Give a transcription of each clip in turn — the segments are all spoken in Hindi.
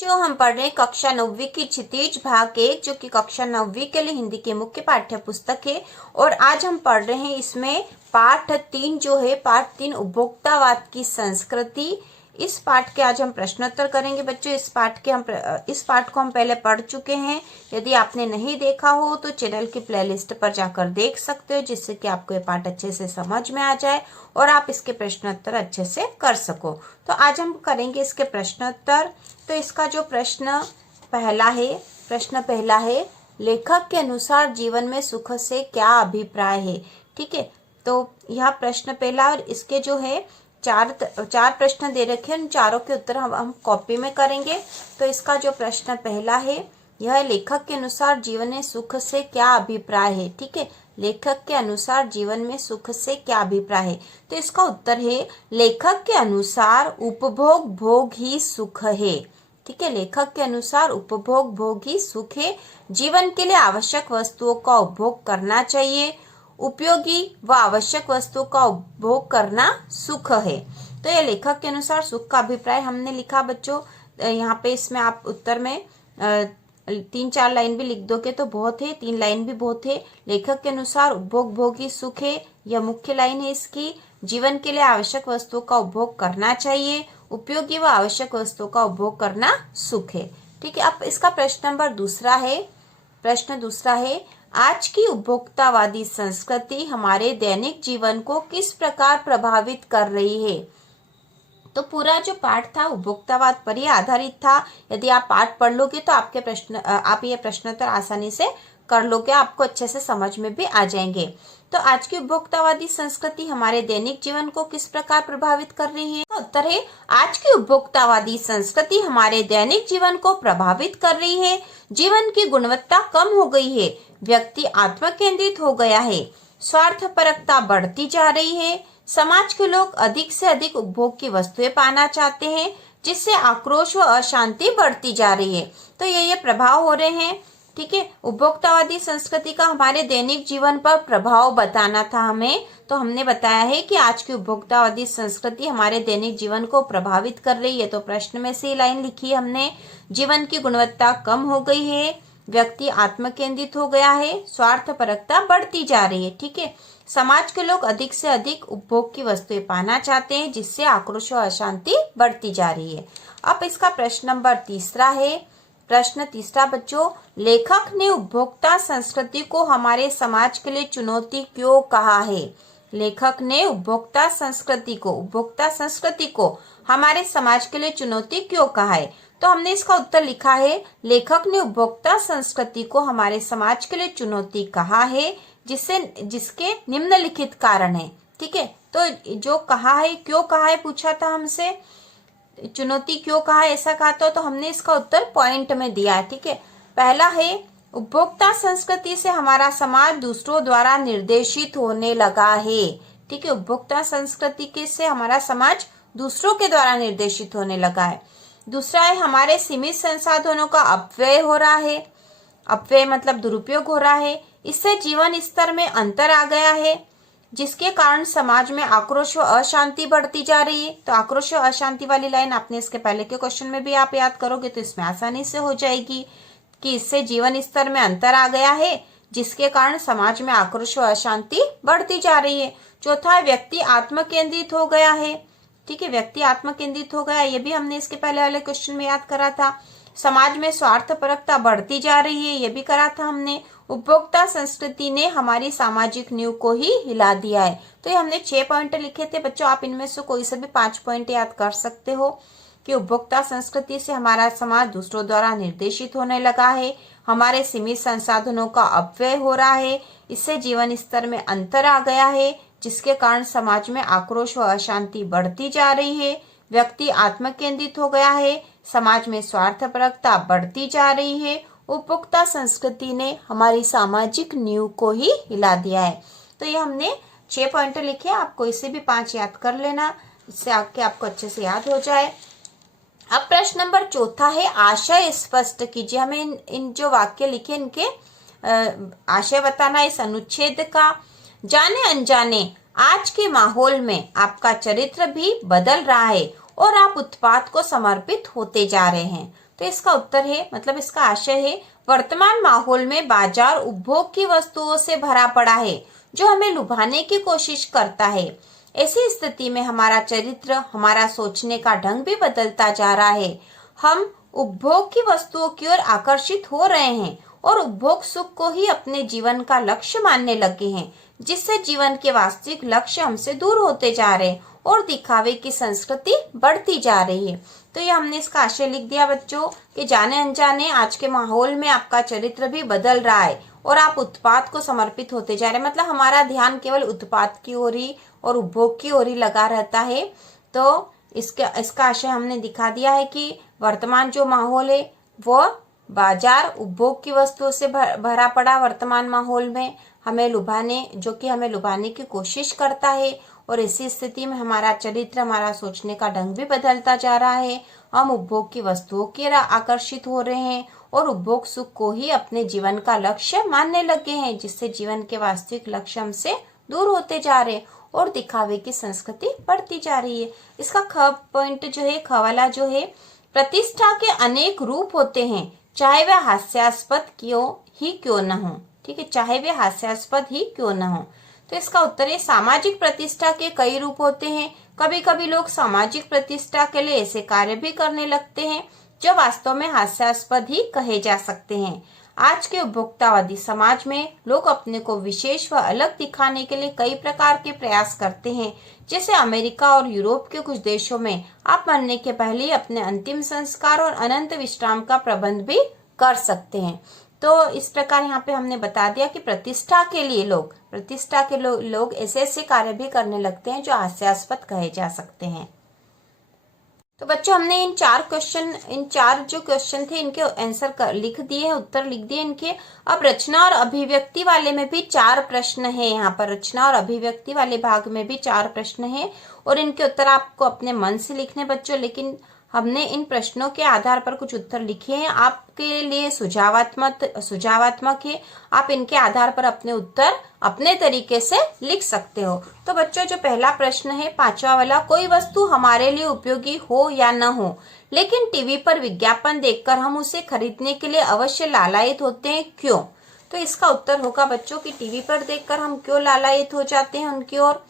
जो हम पढ़ रहे हैं कक्षा 9वीं की क्षितिज भाग 1, जो कि कक्षा 9वीं के लिए हिंदी की मुख्य पाठ्य पुस्तक है। और आज हम पढ़ रहे हैं इसमें पाठ 3 जो है, पाठ 3 उपभोक्तावाद की संस्कृति। इस पाठ के आज हम प्रश्नोत्तर करेंगे बच्चों। इस पाठ को हम पहले पढ़ चुके हैं। यदि आपने नहीं देखा हो तो चैनल की प्लेलिस्ट पर जाकर देख सकते हो, जिससे कि आपको ये पाठ अच्छे से समझ में आ जाए और आप इसके प्रश्नोत्तर अच्छे से कर सको। तो आज हम करेंगे इसके प्रश्नोत्तर। तो इसका जो प्रश्न पहला है, लेखक के अनुसार जीवन में सुख से क्या अभिप्राय है। ठीक है, तो यह प्रश्न पहला, और इसके जो है चार प्रश्न दे रखे हैं, उन चारों के उत्तर हम कॉपी में करेंगे। तो इसका जो प्रश्न पहला है, यह लेखक के अनुसार जीवन में सुख से क्या अभिप्राय है। ठीक है, लेखक के अनुसार जीवन में सुख से क्या अभिप्राय है। तो इसका उत्तर है, लेखक के अनुसार उपभोग भोग ही सुख है। ठीक है, लेखक के अनुसार उपभोग भोग ही सुख है। जीवन के लिए आवश्यक वस्तुओं का उपभोग करना चाहिए। उपयोगी व आवश्यक वस्तुओं का उपभोग करना सुख है। तो ये लेखक के अनुसार सुख का अभिप्राय हमने लिखा बच्चों। यहाँ पे इसमें आप उत्तर में 3-4 लाइन भी लिख दोगे तो बहुत है, 3 लाइन भी बहुत है। लेखक के अनुसार उपभोग भोग ही सुख है, यह मुख्य लाइन है इसकी। जीवन के लिए आवश्यक वस्तुओं का उपभोग करना चाहिए। उपयोगी व आवश्यक वस्तुओं का उपभोग करना सुख है। ठीक है, अब इसका प्रश्न दूसरा है, आज की उपभोक्तावादी संस्कृति हमारे दैनिक जीवन को किस प्रकार प्रभावित कर रही है। तो पूरा जो पाठ था उपभोक्तावाद पर ही आधारित था। यदि आप पाठ पढ़ लोगे तो आप ये प्रश्नोत्तर आसानी से कर लोगे, आपको अच्छे से समझ में भी आ जाएंगे। तो आज की उपभोक्तावादी संस्कृति हमारे दैनिक जीवन को किस प्रकार प्रभावित कर रही है। उत्तर है, आज की उपभोक्तावादी संस्कृति हमारे दैनिक जीवन को प्रभावित कर रही है। जीवन की गुणवत्ता कम हो गई है। व्यक्ति आत्मकेंद्रित हो गया है। स्वार्थपरकता बढ़ती जा रही है। समाज के लोग अधिक से अधिक उपभोग की वस्तुएं पाना चाहते हैं, जिससे आक्रोश व अशांति बढ़ती जा रही है। तो ये प्रभाव हो रहे हैं। ठीक है, उपभोक्तावादी संस्कृति का हमारे दैनिक जीवन पर प्रभाव बताना था हमें। तो हमने बताया है कि आज की उपभोक्तावादी संस्कृति हमारे दैनिक जीवन को प्रभावित कर रही है। तो प्रश्न में से लाइन लिखी हमने, जीवन की गुणवत्ता कम हो गई है। व्यक्ति आत्मकेंद्रित हो गया है। स्वार्थपरकता बढ़ती जा रही है। ठीक है, समाज के लोग अधिक से अधिक उपभोग की वस्तुएं पाना चाहते हैं, जिससे आक्रोश और अशांति बढ़ती जा रही है। अब इसका प्रश्न तीसरा बच्चों, लेखक ने उपभोक्ता संस्कृति को हमारे समाज के लिए चुनौती क्यों कहा है। लेखक ने उपभोक्ता संस्कृति को हमारे समाज के लिए चुनौती क्यों कहा है। तो हमने इसका उत्तर लिखा है, लेखक ने उपभोक्ता संस्कृति को हमारे समाज के लिए चुनौती कहा है, जिसके निम्नलिखित कारण है। ठीक है, तो जो कहा है, क्यों कहा है पूछा था हमसे, चुनौती क्यों कहा है ऐसा कहा तो हमने इसका उत्तर पॉइंट में दिया है। ठीक है, पहला है, उपभोक्ता संस्कृति से हमारा समाज दूसरों द्वारा निर्देशित होने लगा है। ठीक है, उपभोक्ता संस्कृति से हमारा समाज दूसरों के द्वारा निर्देशित होने लगा है। दूसरा है, हमारे सीमित संसाधनों का अपव्यय हो रहा है। अपव्यय मतलब दुरुपयोग हो रहा है। इससे जीवन स्तर में अंतर आ गया है, जिसके कारण समाज में आक्रोश व अशांति बढ़ती जा रही है। तो आक्रोश व अशांति वाली लाइन आपने इसके पहले के क्वेश्चन में भी आप याद करोगे तो इसमें आसानी से हो जाएगी कि इससे जीवन स्तर में अंतर आ गया है, जिसके कारण समाज में आक्रोश व अशांति बढ़ती जा रही है। चौथा है, व्यक्ति आत्मकेंद्रित हो गया है। ठीक है, व्यक्ति आत्मकेंद्रित हो गया, ये भी हमने इसके पहले वाले क्वेश्चन में याद करा था। समाज में स्वार्थपरकता बढ़ती जा रही है, ये भी करा था हमने। उपभोक्ता संस्कृति ने हमारी सामाजिक नींव को ही हिला दिया है। तो ये हमने 6 पॉइंट लिखे थे बच्चों, आप इनमें से कोई से भी 5 पॉइंट याद कर सकते हो कि उपभोक्ता संस्कृति से हमारा समाज दूसरों द्वारा निर्देशित होने लगा है। हमारे सीमित संसाधनों का अपव्यय हो रहा है। इससे जीवन स्तर में अंतर आ गया है, जिसके कारण समाज में आक्रोश व अशांति बढ़ती जा रही है। व्यक्ति आत्मकेंद्रित हो गया है। समाज में स्वार्थपरकता बढ़ती जा रही है। उपभोक्ता संस्कृति ने हमारी सामाजिक नींव को ही हिला दिया है। तो ये हमने 6 पॉइंट लिखे, आपको इसे भी 5 याद कर लेना, इससे आगे आपको अच्छे से याद हो जाए। अब प्रश्न नंबर 4 है, आशय स्पष्ट कीजिए। हमें इन जो वाक्य लिखे इनके आशय बताना इस अनुच्छेद का। जाने अनजाने आज के माहौल में आपका चरित्र भी बदल रहा है और आप उत्पाद को समर्पित होते जा रहे हैं। तो इसका उत्तर है, मतलब इसका आशय है, वर्तमान माहौल में बाजार उपभोग की वस्तुओं से भरा पड़ा है जो हमें लुभाने की कोशिश करता है। ऐसी स्थिति में हमारा चरित्र, हमारा सोचने का ढंग भी बदलता जा रहा है। हम उपभोग की वस्तुओं की ओर आकर्षित हो रहे हैं और उपभोग सुख को ही अपने जीवन का लक्ष्य मानने लगे हैं, जिससे जीवन के वास्तविक लक्ष्य हमसे दूर होते जा रहे हैं और दिखावे की संस्कृति बढ़ती जा रही है। तो ये हमने इसका आशय लिख दिया बच्चों कि जाने अनजाने आज के माहौल में आपका चरित्र भी बदल रहा है और आप उत्पाद को समर्पित होते जा रहे हैं, मतलब हमारा ध्यान केवल उत्पाद की ओर ही और उपभोग की ओर ही लगा रहता है। तो इसका आशय हमने दिखा दिया है कि वर्तमान जो माहौल है वो बाजार उपभोग की वस्तुओं से भरा पड़ा वर्तमान माहौल में हमें लुभाने की कोशिश करता है और इसी स्थिति में हमारा चरित्र, हमारा सोचने का ढंग भी बदलता जा रहा है। हम उपभोग की वस्तुओं की आकर्षित हो रहे हैं और उपभोग सुख को ही अपने जीवन का लक्ष्य मानने लगे हैं, जिससे जीवन के वास्तविक लक्ष्य हमसे दूर होते जा रहे हैं और दिखावे की संस्कृति बढ़ती जा रही है। इसका ख पॉइंट जो है, ख वाला जो है, प्रतिष्ठा के अनेक रूप होते हैं, चाहे वे हास्यास्पद क्यों न हो। ठीक है, चाहे वे हास्यास्पद ही क्यों न हो। तो इसका उत्तर है, सामाजिक प्रतिष्ठा के कई रूप होते हैं। कभी कभी लोग सामाजिक प्रतिष्ठा के लिए ऐसे कार्य भी करने लगते हैं जो वास्तव में हास्यास्पद ही कहे जा सकते हैं। आज के उपभोक्तावादी समाज में लोग अपने को विशेष व अलग दिखाने के लिए कई प्रकार के प्रयास करते हैं। जैसे अमेरिका और यूरोप के कुछ देशों में आप मरने के पहले ही अपने अंतिम संस्कार और अनंत विश्राम का प्रबंध भी कर सकते हैं। तो इस प्रकार यहाँ पे हमने बता दिया कि प्रतिष्ठा के लोग ऐसे ऐसे कार्य भी करने लगते हैं जो हास्यास्पद कहे जा सकते हैं। तो बच्चों हमने इन चार जो क्वेश्चन थे इनके आंसर लिख दिए हैं, उत्तर लिख दिए इनके। अब रचना और अभिव्यक्ति वाले में भी 4 प्रश्न है। यहाँ पर रचना और अभिव्यक्ति वाले भाग में भी 4 प्रश्न है और इनके उत्तर आपको अपने मन से लिखने बच्चों, लेकिन हमने इन प्रश्नों के आधार पर कुछ उत्तर लिखे हैं, आपके लिए सुझावात्मक है। आप इनके आधार पर अपने उत्तर अपने तरीके से लिख सकते हो। तो बच्चों जो पहला प्रश्न है 5वां वाला, कोई वस्तु हमारे लिए उपयोगी हो या न हो, लेकिन टीवी पर विज्ञापन देखकर हम उसे खरीदने के लिए अवश्य लालायित होते हैं, क्यों? तो इसका उत्तर होगा बच्चों कि टीवी पर देखकर हम क्यों लालायित हो जाते हैं उनकी ओर।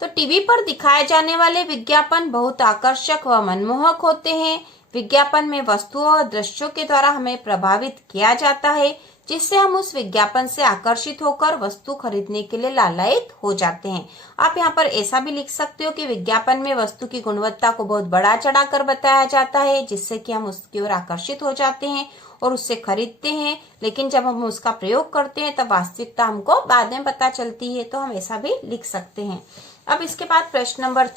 तो टीवी पर दिखाए जाने वाले विज्ञापन बहुत आकर्षक व मनमोहक होते हैं। विज्ञापन में वस्तुओं और दृश्यों के द्वारा हमें प्रभावित किया जाता है, जिससे हम उस विज्ञापन से आकर्षित होकर वस्तु खरीदने के लिए लालायित हो जाते हैं। आप यहाँ पर ऐसा भी लिख सकते हो कि विज्ञापन में वस्तु की गुणवत्ता को बहुत बढ़ा चढ़ाकर बताया जाता है, जिससे कि हम उसकी ओर आकर्षित हो जाते हैं और उससे खरीदते हैं, लेकिन जब हम उसका प्रयोग करते हैं तब वास्तविकता हमको बाद में पता चलती है। तो हम ऐसा भी लिख सकते हैं। अब इसके बाद प्रश्न नंबर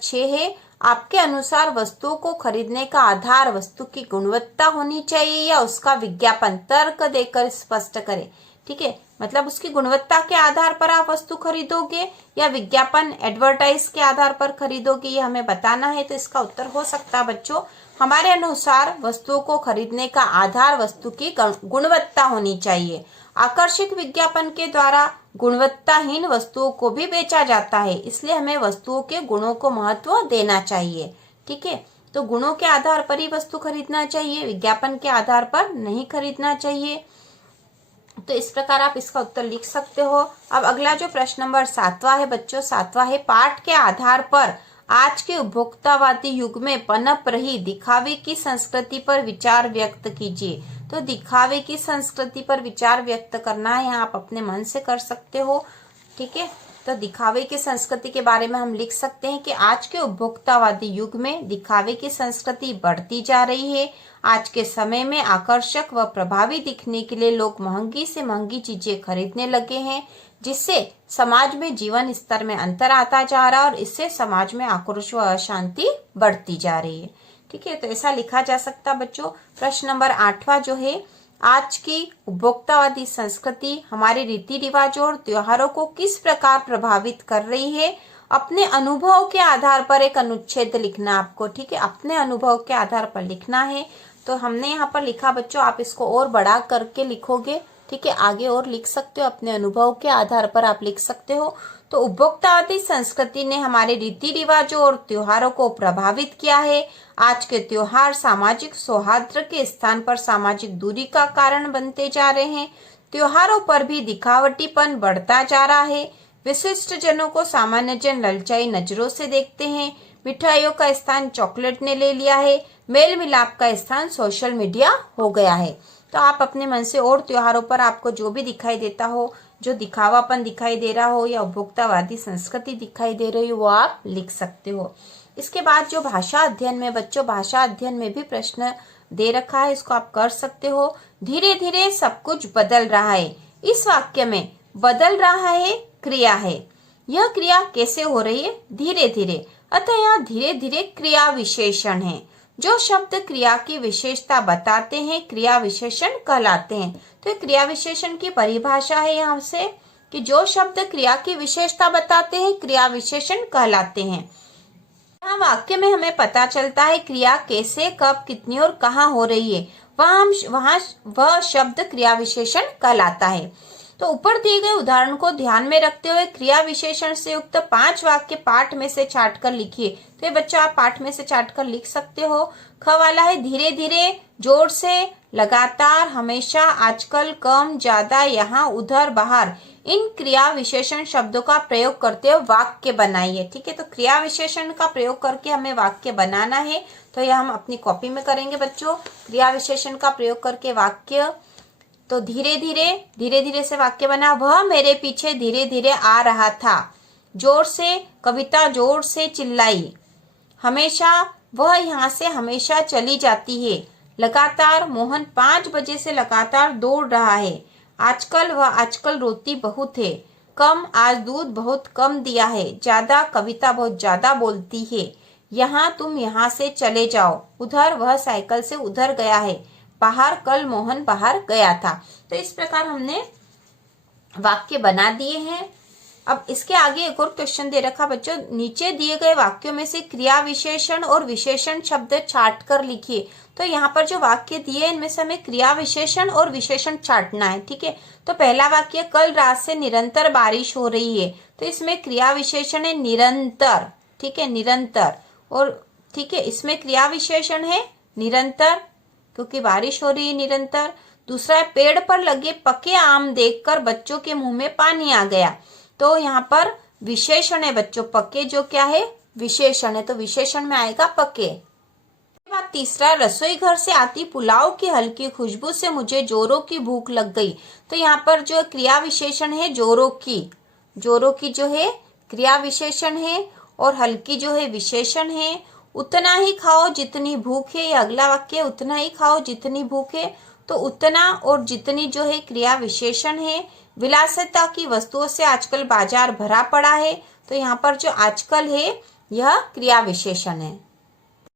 6 है, आपके अनुसार वस्तुओं को खरीदने का आधार वस्तु की गुणवत्ता होनी चाहिए या उसका विज्ञापन? तर्क देकर स्पष्ट करें। ठीक है, मतलब उसकी गुणवत्ता के आधार पर आप वस्तु खरीदोगे या विज्ञापन एडवर्टाइज के आधार पर खरीदोगे, ये हमें बताना है। तो इसका उत्तर हो सकता है बच्चों, हमारे अनुसार वस्तुओं को खरीदने का आधार वस्तु की गुणवत्ता होनी चाहिए। आकर्षक विज्ञापन के द्वारा गुणवत्ताहीन वस्तुओं को भी बेचा जाता है, इसलिए हमें वस्तुओं के गुणों को महत्व देना चाहिए। ठीक है, तो गुणों के आधार पर ही वस्तु खरीदना चाहिए, विज्ञापन के आधार पर नहीं खरीदना चाहिए। तो इस प्रकार आप इसका उत्तर लिख सकते हो। अब अगला जो प्रश्न नंबर 7वां है बच्चों, 7वां है, पाठ के आधार पर आज के उपभोक्तावादी युग में पनप रही दिखावे की संस्कृति पर विचार व्यक्त कीजिए। तो दिखावे की संस्कृति पर विचार व्यक्त करना है, यहाँ आप अपने मन से कर सकते हो। ठीक है, तो दिखावे की संस्कृति के बारे में हम लिख सकते हैं कि आज के उपभोक्तावादी युग में दिखावे की संस्कृति बढ़ती जा रही है। आज के समय में आकर्षक व प्रभावी दिखने के लिए लोग महंगी से महंगी चीजें खरीदने लगे हैं, जिससे समाज में जीवन स्तर में अंतर आता जा रहा है और इससे समाज में आक्रोश व अशांति बढ़ती जा रही है। ठीक है, तो ऐसा लिखा जा सकता बच्चों। प्रश्न नंबर 8वां जो है, आज की उपभोक्तावादी संस्कृति हमारे रीति रिवाजों और त्योहारों को किस प्रकार प्रभावित कर रही है? अपने अनुभव के आधार पर एक अनुच्छेद लिखना आपको। ठीक है, अपने अनुभव के आधार पर लिखना है। तो हमने यहाँ पर लिखा बच्चों, आप इसको और बड़ा करके लिखोगे ठीक है, आगे और लिख सकते हो, अपने अनुभव के आधार पर आप लिख सकते हो। तो उपभोक्तावादी संस्कृति ने हमारे रीति रिवाजों और त्योहारों को प्रभावित किया है। आज के त्योहार सामाजिक सौहार्द के स्थान पर सामाजिक दूरी का कारण बनते जा रहे हैं। त्योहारों पर भी दिखावटीपन बढ़ता जा रहा है। विशिष्ट जनों को सामान्य जन ललचाई नजरों से देखते हैं। मिठाइयों का स्थान चॉकलेट ने ले लिया है। मेल मिलाप का स्थान सोशल मीडिया हो गया है। तो आप अपने मन से और त्योहारों पर आपको जो भी दिखाई देता हो, जो दिखावापन दिखाई दे रहा हो या उपभोक्तावादी संस्कृति दिखाई दे रही हो, वो आप लिख सकते हो। इसके बाद जो भाषा अध्ययन में, बच्चों भाषा अध्ययन में भी प्रश्न दे रखा है, इसको आप कर सकते हो। धीरे धीरे सब कुछ बदल रहा है। इस वाक्य में बदल रहा है क्रिया है। यह क्रिया कैसे हो रही है? धीरे धीरे। अतः यहाँ धीरे धीरे क्रिया विशेषण है। जो शब्द क्रिया की विशेषता बताते हैं क्रिया विशेषण कहलाते हैं। तो क्रिया विशेषण की परिभाषा है यहाँ से कि जो शब्द क्रिया की विशेषता बताते हैं क्रिया विशेषण कहलाते हैं। यहाँ वाक्य में हमें पता चलता है क्रिया कैसे, कब, कितनी और कहाँ हो रही है, वहाँ वह शब्द क्रिया विशेषण कहलाता है। तो ऊपर दिए गए उदाहरण को ध्यान में रखते हुए क्रिया विशेषण से युक्त 5 वाक्य पाठ में से छाट कर लिखिए। तो ये बच्चा आप पाठ में से छाट कर लिख सकते हो। ख वाला है धीरे धीरे, जोर से, लगातार, हमेशा, आजकल, कम, ज्यादा, यहाँ, उधर, बाहर। इन क्रिया विशेषण शब्दों का प्रयोग करते हुए वाक्य बनाइए। ठीक है, तो क्रिया विशेषण का प्रयोग करके हमें वाक्य बनाना है। तो यह हम अपनी कॉपी में करेंगे बच्चों, क्रिया विशेषण का प्रयोग करके वाक्य। तो धीरे धीरे से वाक्य बना। वह मेरे पीछे धीरे धीरे आ रहा था। जोर से, कविता जोर से चिल्लाई। हमेशा, वह यहाँ से हमेशा चली जाती है। लगातार, मोहन 5 बजे से लगातार दौड़ रहा है। आजकल, वह आजकल रोती बहुत है। कम, आज दूध बहुत कम दिया है। ज्यादा, कविता बहुत ज्यादा बोलती है। यहाँ, तुम यहाँ से चले जाओ। उधर, वह साइकिल से उधर गया है। बाहर, कल मोहन बाहर गया था। तो इस प्रकार हमने वाक्य बना दिए हैं। अब इसके आगे एक और क्वेश्चन दे रखा बच्चों, नीचे दिए गए वाक्यों में से क्रिया विशेषण और विशेषण शब्द छाट कर लिखिए। तो यहाँ पर जो वाक्य दिए इनमें से हमें क्रिया विशेषण और विशेषण छाटना है। ठीक है, तो पहला वाक्य, कल रात से निरंतर बारिश हो रही है। तो इसमें क्रिया विशेषण है निरंतर। ठीक है, निरंतर। और ठीक है, इसमें क्रिया विशेषण है निरंतर क्योंकि बारिश हो रही है निरंतर। दूसरा है, पेड़ पर लगे पके आम देखकर बच्चों के मुंह में पानी आ गया। तो यहाँ पर विशेषण है बच्चों, पके जो क्या है, विशेषण है। तो विशेषण में आएगा पके। बात तीसरा, रसोई घर से आती पुलाव की हल्की खुशबू से मुझे जोरों की भूख लग गई। तो यहाँ पर जो क्रिया विशेषण है जोरों की, जोरों की जो है क्रिया विशेषण है और हल्की जो है विशेषण है। उतना ही खाओ जितनी भूख है, ये अगला वाक्य, उतना ही खाओ जितनी भूख है। तो उतना और जितनी जो है क्रिया विशेषण है। विलासिता की वस्तुओं से आजकल बाजार भरा पड़ा है। तो यहाँ पर जो आजकल है यह क्रिया विशेषण है।